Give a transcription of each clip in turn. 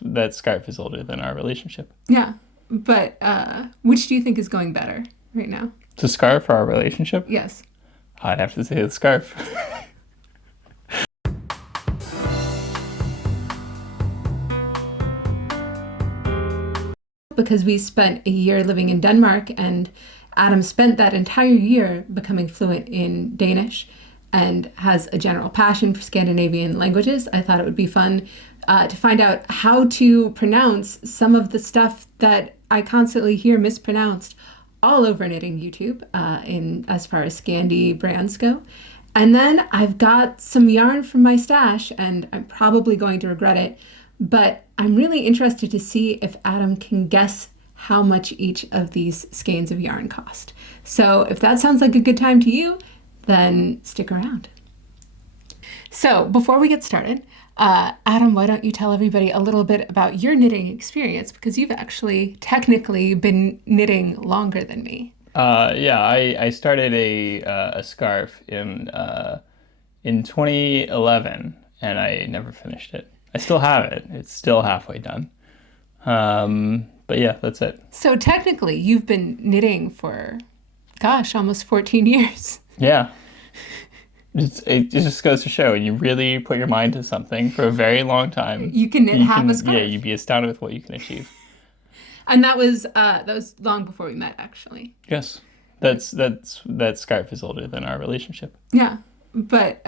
That scarf is older than our relationship. Yeah, but which do you think is going better right now? The scarf or our relationship? Yes. I'd have to say the scarf. Because we spent a year living in Denmark, and Adam spent that entire year becoming fluent in Danish and has a general passion for Scandinavian languages. I thought it would be fun to find out how to pronounce some of the stuff that I constantly hear mispronounced all over knitting YouTube in as far as Scandi brands go. And then I've got some yarn from my stash, and I'm probably going to regret it, but I'm really interested to see if Adam can guess how much each of these skeins of yarn cost. So if that sounds like a good time to you, then stick around. So before we get started, Adam, why don't you tell everybody a little bit about your knitting experience, because you've actually technically been knitting longer than me. Yeah, I started a scarf in 2011, and I never finished it. I still have it. It's still halfway done. But yeah, that's it. So technically, you've been knitting for, gosh, almost 14 years. Yeah. It just goes to show you really put your mind to something for a very long time. You can knit half a scarf. Yeah, you'd be astounded with what you can achieve. And that was long before we met, actually. Yes. That scarf is older than our relationship. Yeah, but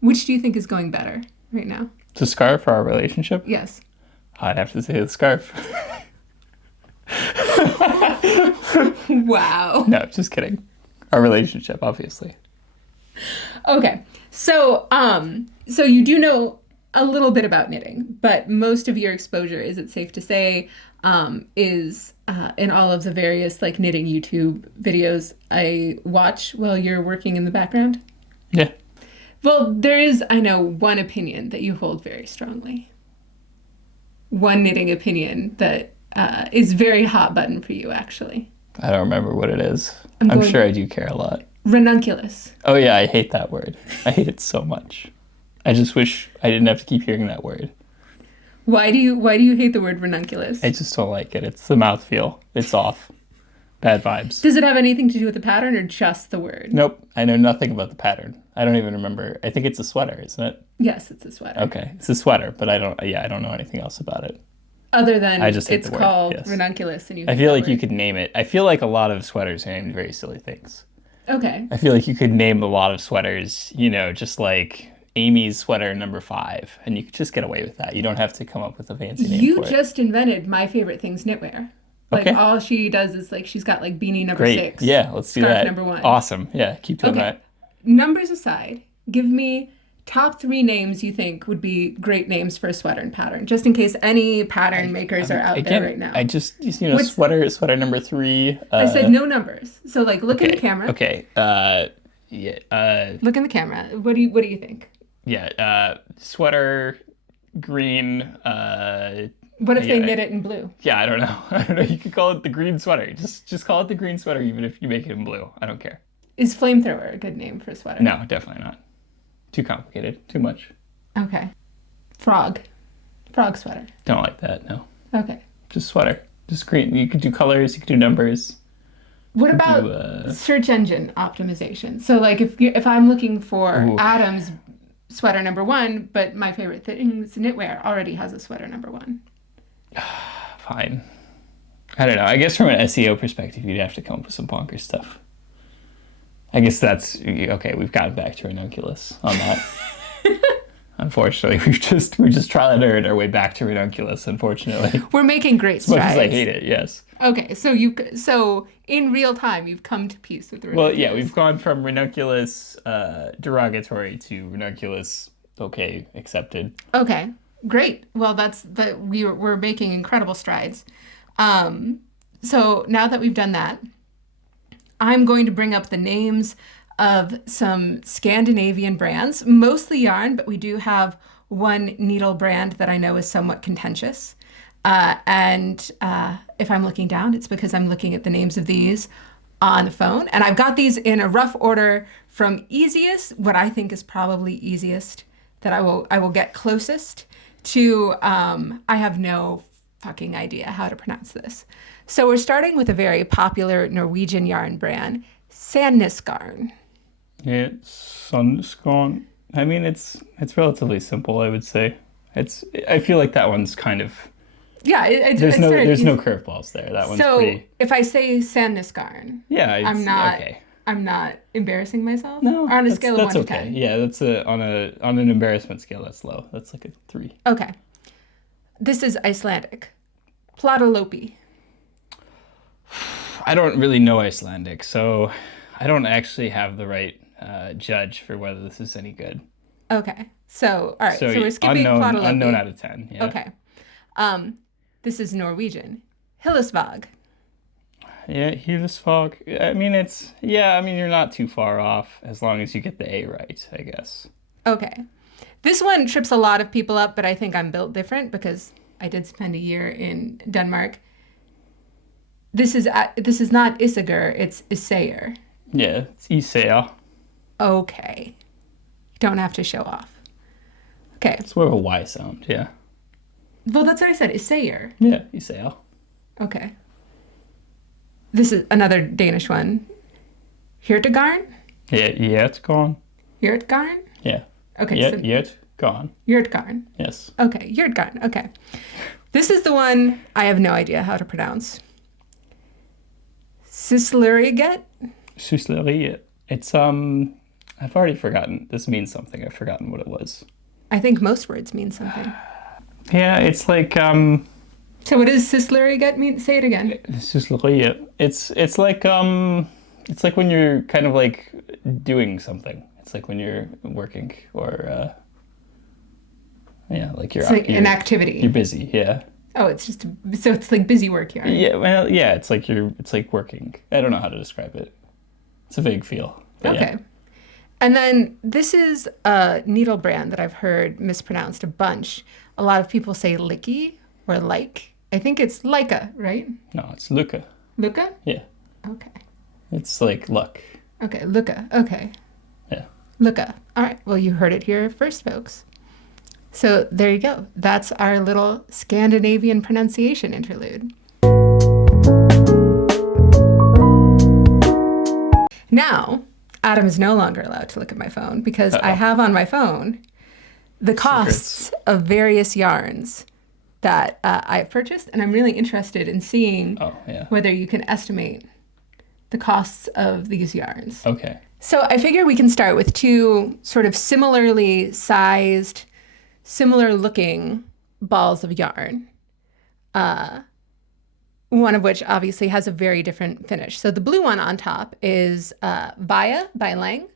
which do you think is going better right now? The scarf or our relationship? Yes. I'd have to say the scarf. Wow. No, just kidding. Our relationship, obviously. Okay. So you do know a little bit about knitting, but most of your exposure, is it safe to say, is in all of the various like knitting YouTube videos I watch while you're working in the background? Yeah. Well, there is, I know, one opinion that you hold very strongly. One knitting opinion that is very hot button for you, actually. I don't remember what it is. I'm I'm going sure I do care a lot. Ranunculus. Oh yeah, I hate that word. I hate it so much. I just wish I didn't have to keep hearing that word. Why do you hate the word ranunculus? I just don't like it. It's the mouthfeel. It's off. Bad vibes. Does it have anything to do with the pattern or just the word? Nope. I know nothing about the pattern. I don't even remember. I think it's a sweater, isn't it? Yes, it's a sweater. Okay. It's a sweater, but I don't know anything else about it. Other than I just hate it's the word, called yes. ranunculus and you I hate feel that like you word. could name it. I feel like a lot of sweaters are named very silly things. Okay. I feel like you could name a lot of sweaters, just like Amy's sweater number 5, and you could just get away with that. You don't have to come up with a fancy name You for it. just invented my favorite things knitwear. Like Okay. all she does is like she's got like beanie number Great. 6. Yeah, let's do Scarf that. number 1. Awesome. Yeah, keep doing Okay. that. Numbers aside, give me top 3 names you think would be great names for a sweater and pattern, just in case any pattern makers are out there right now. I just What's- sweater number 3. I said no numbers. So like look in Okay. the camera. Okay. Yeah. Look in the camera. What do you think? Yeah. Sweater green. What if they Yeah. knit it in blue? Yeah. I don't know. I don't know. You could call it the green sweater. Just call it the green sweater, even if you make it in blue. I don't care. Is flamethrower a good name for a sweater? No, definitely not. Too complicated. Too much. Okay. Frog. Frog sweater. Don't like that. No. Okay. Just sweater. Just green. You could do colors. You could do numbers. What Could about do, search engine optimization? So like if I'm looking for Ooh. Adam's sweater number 1, but my favorite things knitwear already has a sweater number 1. Fine. I don't know. I guess from an SEO perspective, you'd have to come up with some bonkers stuff. I guess that's okay. We've gotten back to Ranunculus on that. Unfortunately, we've just tried and errored our way back to Ranunculus. Unfortunately, We're making great as much strides. as I hate it, yes. Okay, so in real time you've come to peace with the Well, yeah, ranunculus. we've gone from Ranunculus derogatory to Ranunculus okay accepted. Okay, great. Well, we're making incredible strides. So now that we've done that, I'm going to bring up the names of some Scandinavian brands, mostly yarn, but we do have one needle brand that I know is somewhat contentious. And if I'm looking down, it's because I'm looking at the names of these on the phone. And I've got these in a rough order from easiest, what I think is probably easiest, that I will get closest to, I have no fucking idea how to pronounce this. So we're starting with a very popular Norwegian yarn brand, Sandnesgarn. It's Sunscone. I mean, it's relatively simple, I would say. I feel like that one's kind of Yeah, there's no curveballs there. That one's so pretty. if I say Sandnesgarn, Yeah, I'm not okay. I'm not embarrassing myself. No, Or on a scale of that's 1 to okay. 10. Yeah, that's on an embarrassment scale. That's low. That's like a 3. Okay. This is Icelandic. Plátalopi. I don't really know Icelandic, so I don't actually have the right judge for whether this is any good. Okay. So, all right. So, we're skipping unknown Plátalopi. out of 10. Yeah. Okay. This is Norwegian. Hillesvåg. Yeah, Hillesvåg. I mean, you're not too far off as long as you get the A right, I guess. Okay. This one trips a lot of people up, but I think I'm built different because I did spend a year in Denmark. This is not Isager, it's Isager. Yeah, it's Isea. Okay. You don't have to show off. Okay. It's more of a Y sound, yeah. Well, that's what I said, Isager. Yeah, Isea. Okay. This is another Danish one. Hjertegarn? Yeah, it's gone. Hjertegarn? Yeah. Okay. Yet gone. Hjertegarn. Yes. Okay, Hjertegarn. Okay. This is the one I have no idea how to pronounce. Sisleriget? Sysleriet. It's I've already forgotten. This means something. I've forgotten what it was. I think most words mean something. Yeah, it's like So what does Sisleriget mean? Say it again. Sysleriet. It's like when you're kind of like doing something. It's like when you're working or like It's like an activity. You're busy, yeah. Oh, so it's like busy work yarn. Yeah, well, yeah, it's like working. I don't know how to describe it. It's a vague feel. Okay. Yeah. And then this is a needle brand that I've heard mispronounced a bunch. A lot of people say licky or like. I think it's Leica, right? No, it's Luca. Luca? Yeah. Okay. It's like luck. Okay, Luca. Okay. Yeah. Luca. All right. Well, you heard it here first, folks. So there you go. That's our little Scandinavian pronunciation interlude. Now, Adam is no longer allowed to look at my phone because I have on my phone the costs of various yarns that I've purchased, and I'm really interested in seeing whether you can estimate the costs of these yarns. Okay. So I figure we can start with two sort of similarly sized, similar looking balls of yarn. One of which obviously has a very different finish. So the blue one on top is Via by Lang,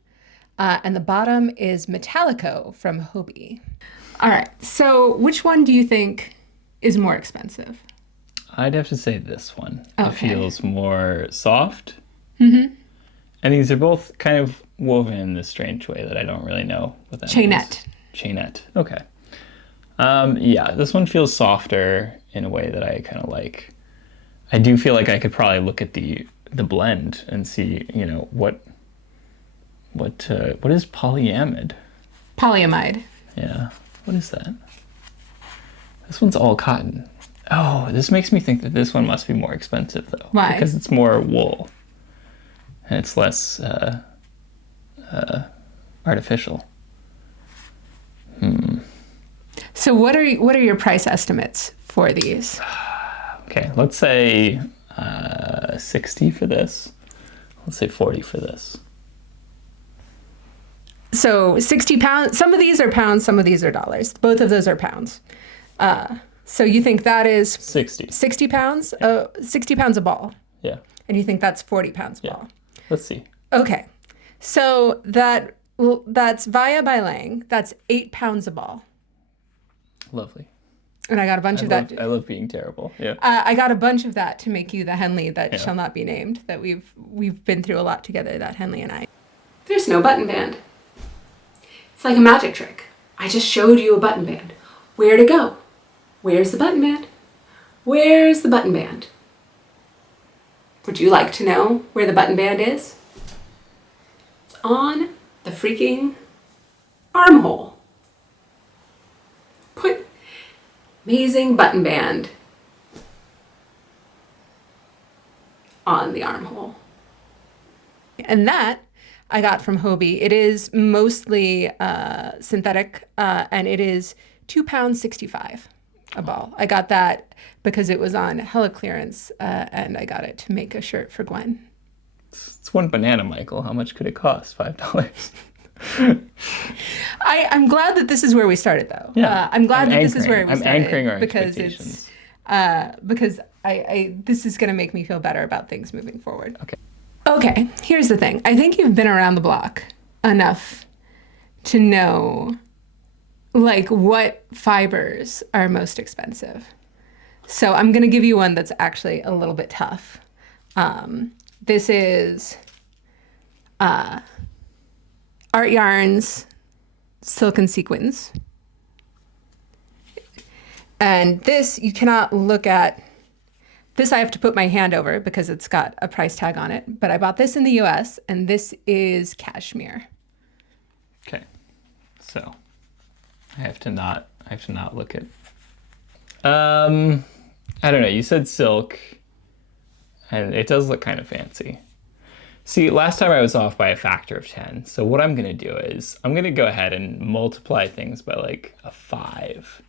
and the bottom is Metallico from Hobie. All right, so which one do you think is more expensive? I'd have to say this one. Okay. It feels more soft. Mm-hmm. And these are both kind of woven in this strange way that I don't really know what that Chainette. means. Chainette. Okay. Yeah, this one feels softer in a way that I kind of like. I do feel like I could probably look at the blend and see, what is polyamide? Polyamide. Yeah. What is that? This one's all cotton. Oh, this makes me think that this one must be more expensive though. Why? Because it's more wool. And it's less artificial. So what are your price estimates for these? Okay, let's say 60 for this. Let's say 40 for this. So 60 pounds. Some of these are pounds, some of these are dollars. Both of those are pounds. So you think that is 60 pounds? 60 pounds a ball. Yeah. And you think that's 40 pounds a ball. Let's see. Okay. So that's Via by Lang. That's 8 pounds a ball. Lovely. And I got a bunch of that. I love being terrible. Yeah. I got a bunch of that to make you the Henley that shall not be named, that we've been through a lot together, that Henley and I. There's no button band. It's like a magic trick. I just showed you a button band. Where'd it go? Where's the button band? Where's the button band? Would you like to know where the button band is? It's on the freaking armhole. amazing button band on the armhole. And that I got from Hobie. It is mostly synthetic, and it is £2.65 a ball. I got that because it was on hella clearance, and I got it to make a shirt for Gwen. It's one banana, Michael. How much could it cost? $5. I'm glad that this is where we started, thoh. Yeah, I'm glad that this is where we started. I'm anchoring our because expectations. Because this is going to make me feel better about things moving forward. Okay. Okay, here's the thing. I think you've been around the block enough to know, like, what fibers are most expensive. So I'm going to give you one that's actually a little bit tough. This is Art Yarns Silken Sequins. And this, you cannot look at. This I have to put my hand over because it's got a price tag on it. But I bought this in the US, and this is cashmere. Okay. So I have to not look at. I don't know. You said silk, and it does look kind of fancy. See, last time I was off by a factor of 10. So what I'm going to do is I'm going to go ahead and multiply things by like a 5.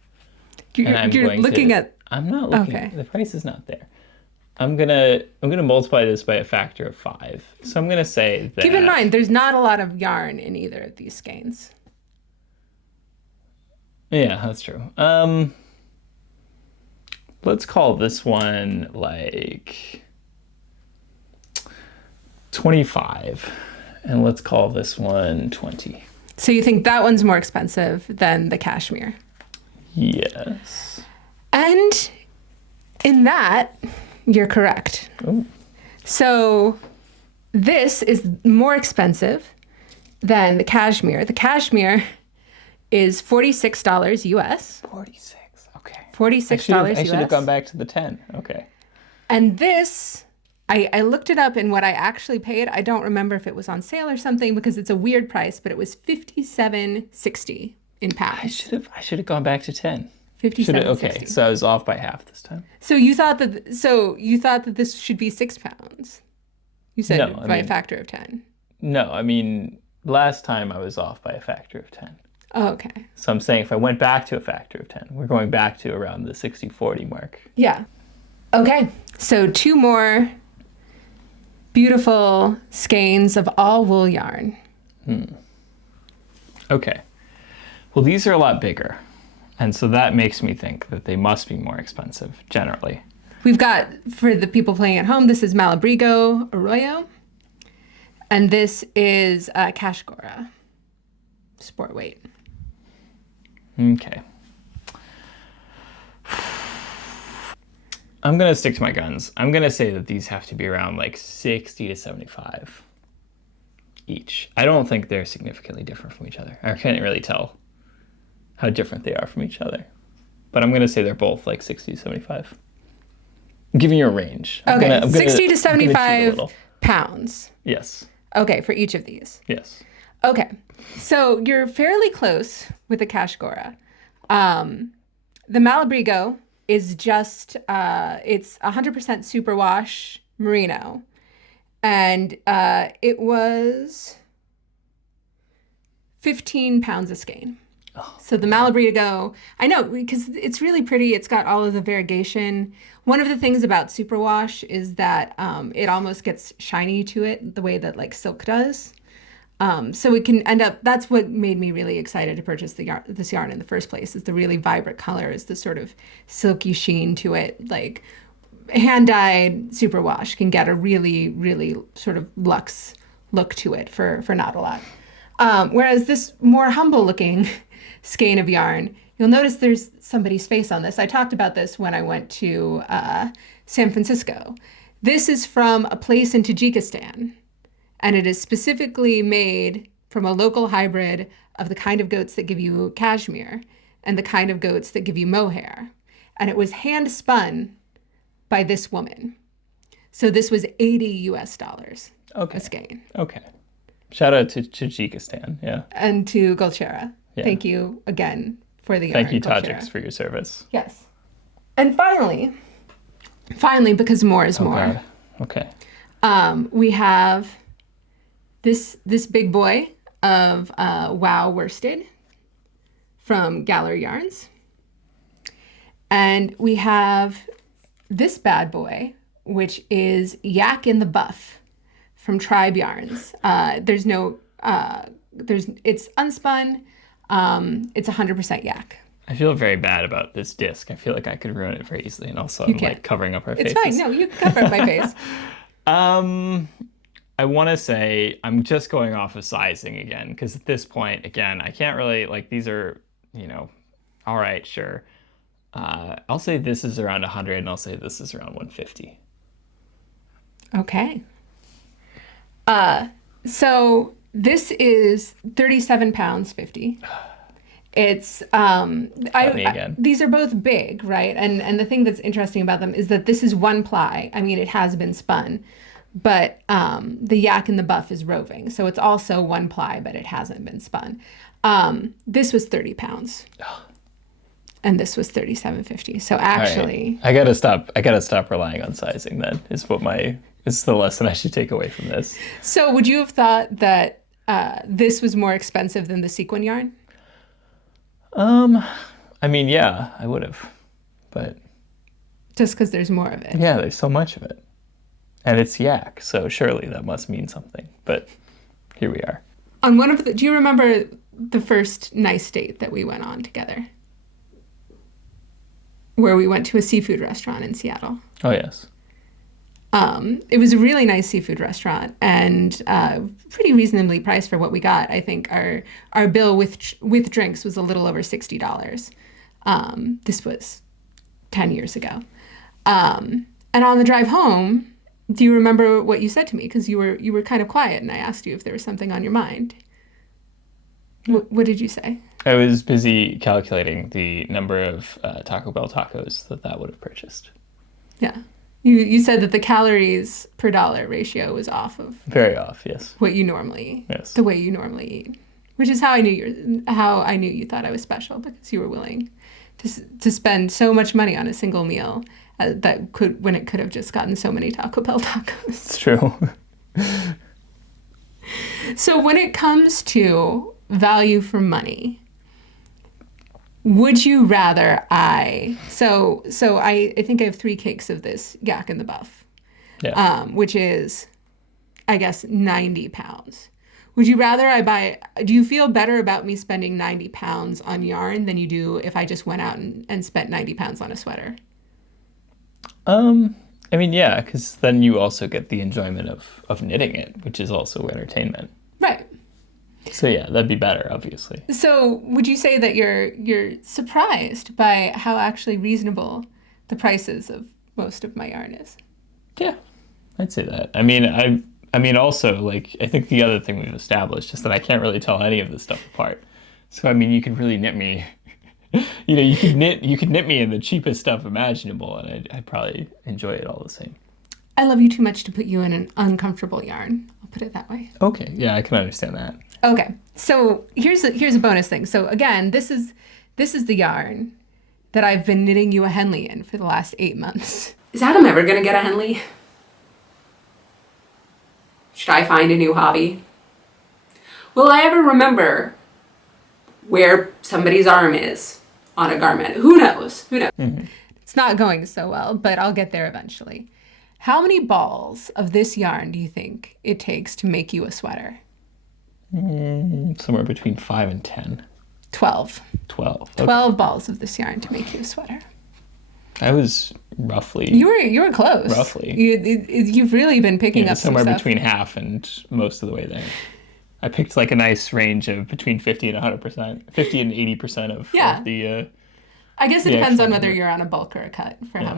You're looking at. I'm not looking. Okay. The price is not there. I'm gonna multiply this by a factor of 5. So I'm gonna say that. Keep in mind, there's not a lot of yarn in either of these skeins. Yeah, that's true. Let's call this one like 25, and let's call this one 20. So you think that one's more expensive than the cashmere? Yes. And in that, you're correct. Ooh. So this is more expensive than the cashmere. The cashmere is $46 US. 46. Okay. $46 US. I should have gone back to the 10. Okay. And this, I looked it up, and what I actually paid, I don't remember if it was on sale or something because it's a weird price, but it was $57.60 in pounds. I should have gone back to 10. 57.60. Okay, so I was off by half this time. So you thought that this should be £6. You said No, by a factor of 10. No, I mean last time I was off by a factor of 10. Oh, okay. So I'm saying if I went back to a factor of 10, we're going back to around the 60-40 mark. Yeah. Okay. So 2 more beautiful skeins of all wool yarn. Okay. Well, these are a lot bigger. And so that makes me think that they must be more expensive, generally. We've got, for the people playing at home, this is Malabrigo Arroyo. And this is Kashgora Sport Weight. Okay. I'm going to stick to my guns. I'm going to say that these have to be around like 60 to 75 each. I don't think they're significantly different from each other. I can't really tell how different they are from each other. But I'm going to say they're both like 60 to 75. I'm giving you a range. Okay, 60 to 75 pounds. Yes. Okay, for each of these. Yes. Okay, so you're fairly close with the Kashgora. The Malabrigo is just, it's 100% superwash merino. And it was 15 pounds a skein. Oh. So the Malabrigo, I know, because it's really pretty. It's got all of the variegation. One of the things about superwash is that it almost gets shiny to it the way that like silk does. So it can end up, that's what made me really excited to purchase this yarn in the first place, is the really vibrant colors, the sort of silky sheen to it. Like hand-dyed superwash can get a really, really sort of luxe look to it for not a lot. Whereas this more humble looking skein of yarn, you'll notice there's somebody's face on this. I talked about this when I went to San Francisco. This is from a place in Tajikistan, and it is specifically made from a local hybrid of the kind of goats that give you cashmere and the kind of goats that give you mohair. And it was hand spun by this woman. So this was $80 US a skein. Okay. Shout out to Tajikistan, yeah. And to Gulchera. Yeah. Thank you again for the yarn. Thank you, Gulchera. Tajiks, for your service. Yes. And finally, because more is more, God. Okay. we have this big boy of wow worsted from Gallery Yarns. And we have this bad boy, which is Yak in the Buff from Tribe Yarns. It's unspun. It's 100% yak. I feel very bad about this disc. I feel like I could ruin it very easily, and also I'm like covering up our faces. It's fine. No, you can cover up my face. I want to say I'm just going off of sizing again, because at this point, again, I can't really, like, these are, all right, sure. I'll say this is around 100, and I'll say this is around 150. Okay. So this is 37 pounds 50. It's these are both big, right? And the thing that's interesting about them is that this is one ply. I mean, it has been spun, but the Yak in the Buff is roving, so it's also one ply, but it hasn't been spun. This was 30 pounds. And this was 37.50. So actually, right. I gotta stop relying on sizing. Then is the lesson I should take away from this. So would you have thought that this was more expensive than the sequin yarn? I mean, yeah, I would have, but just because there's more of it. Yeah, there's so much of it, and it's yak, so surely that must mean something. But here we are. On one of the, do you remember the first nice date that we went on together? Where we went to a seafood restaurant in Seattle. Oh, yes. It was a really nice seafood restaurant and pretty reasonably priced for what we got. I think our bill with drinks was a little over $60. This was 10 years ago. And on the drive home, do you remember what you said to me? Because you were kind of quiet, and I asked you if there was something on your mind. What did you say? I was busy calculating the number of Taco Bell tacos that would have purchased. Yeah. You said that the calories per dollar ratio was off of... Very off, yes. What you normally... Yes. The way you normally eat. Which is how I knew you thought I was special, because you were willing to spend so much money on a single meal when it could have just gotten so many Taco Bell tacos. It's true. So when it comes to value for money, would you rather so I think I have 3 cakes of this Yak in the Buff, which is, I guess, 90 pounds. Would you rather do you feel better about me spending 90 pounds on yarn than you do if I just went out and spent 90 pounds on a sweater? I mean, yeah, because then you also get the enjoyment of knitting it, which is also entertainment. Right. So yeah, that'd be better, obviously. So would you say that you're surprised by how actually reasonable the prices of most of my yarn is? Yeah, I'd say that. I mean, also, like, I think the other thing we've established is that I can't really tell any of this stuff apart. So I mean, you could really knit me. You could knit me in the cheapest stuff imaginable, and I'd probably enjoy it all the same. I love you too much to put you in an uncomfortable yarn. I'll put it that way. Okay, yeah, I can understand that. Okay, so here's a bonus thing. So again, this is the yarn that I've been knitting you a Henley in for the last 8 months. Is Adam ever gonna get a Henley? Should I find a new hobby? Will I ever remember where somebody's arm is on a garment? Who knows? Mm-hmm. It's not going so well, but I'll get there eventually. How many balls of this yarn do you think it takes to make you a sweater? Somewhere between 5 and 10. 12. 12. Okay. 12 balls of this yarn to make you a sweater. I was roughly... You were close. Roughly. You've really been picking up somewhere some stuff. Between half and most of the way there. I picked like a nice range of between 50 and 100%. 50 and 80% of the... I guess it depends on whether you're on a bulk or a cut for how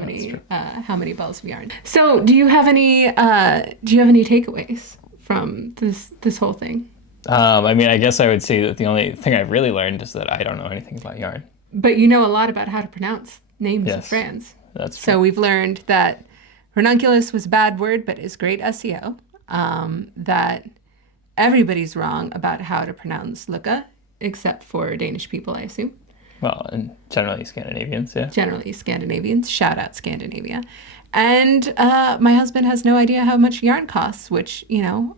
many balls of yarn. So, do you have any takeaways from this whole thing? I mean, I guess I would say that the only thing I've really learned is that I don't know anything about yarn. But you know a lot about how to pronounce names of brands. That's true. So we've learned that Ranunculus was a bad word, but is great SEO. That everybody's wrong about how to pronounce Lucca, except for Danish people, I assume. Well, and generally Scandinavians, yeah. Generally Scandinavians. Shout out Scandinavia. And my husband has no idea how much yarn costs, which,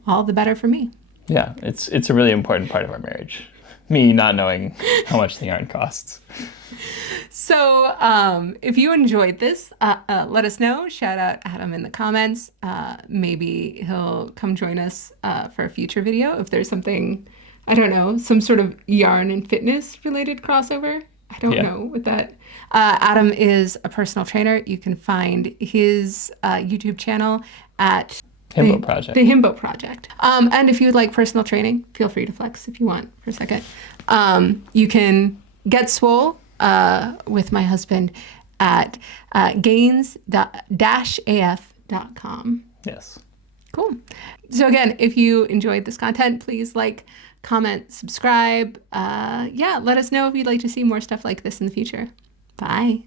all the better for me. Yeah, it's a really important part of our marriage. Me not knowing how much the yarn costs. So if you enjoyed this, let us know. Shout out Adam in the comments. Maybe he'll come join us for a future video if there's something, I don't know, some sort of yarn and fitness related crossover. I don't know what that. Adam is a personal trainer. You can find his YouTube channel at Himbo Project. The Himbo Project. And if you would like personal training, feel free to flex if you want for a second. You can get swole with my husband at gains-af.com. Yes. Cool. So again, if you enjoyed this content, please like, comment, subscribe. Let us know if you'd like to see more stuff like this in the future. Bye.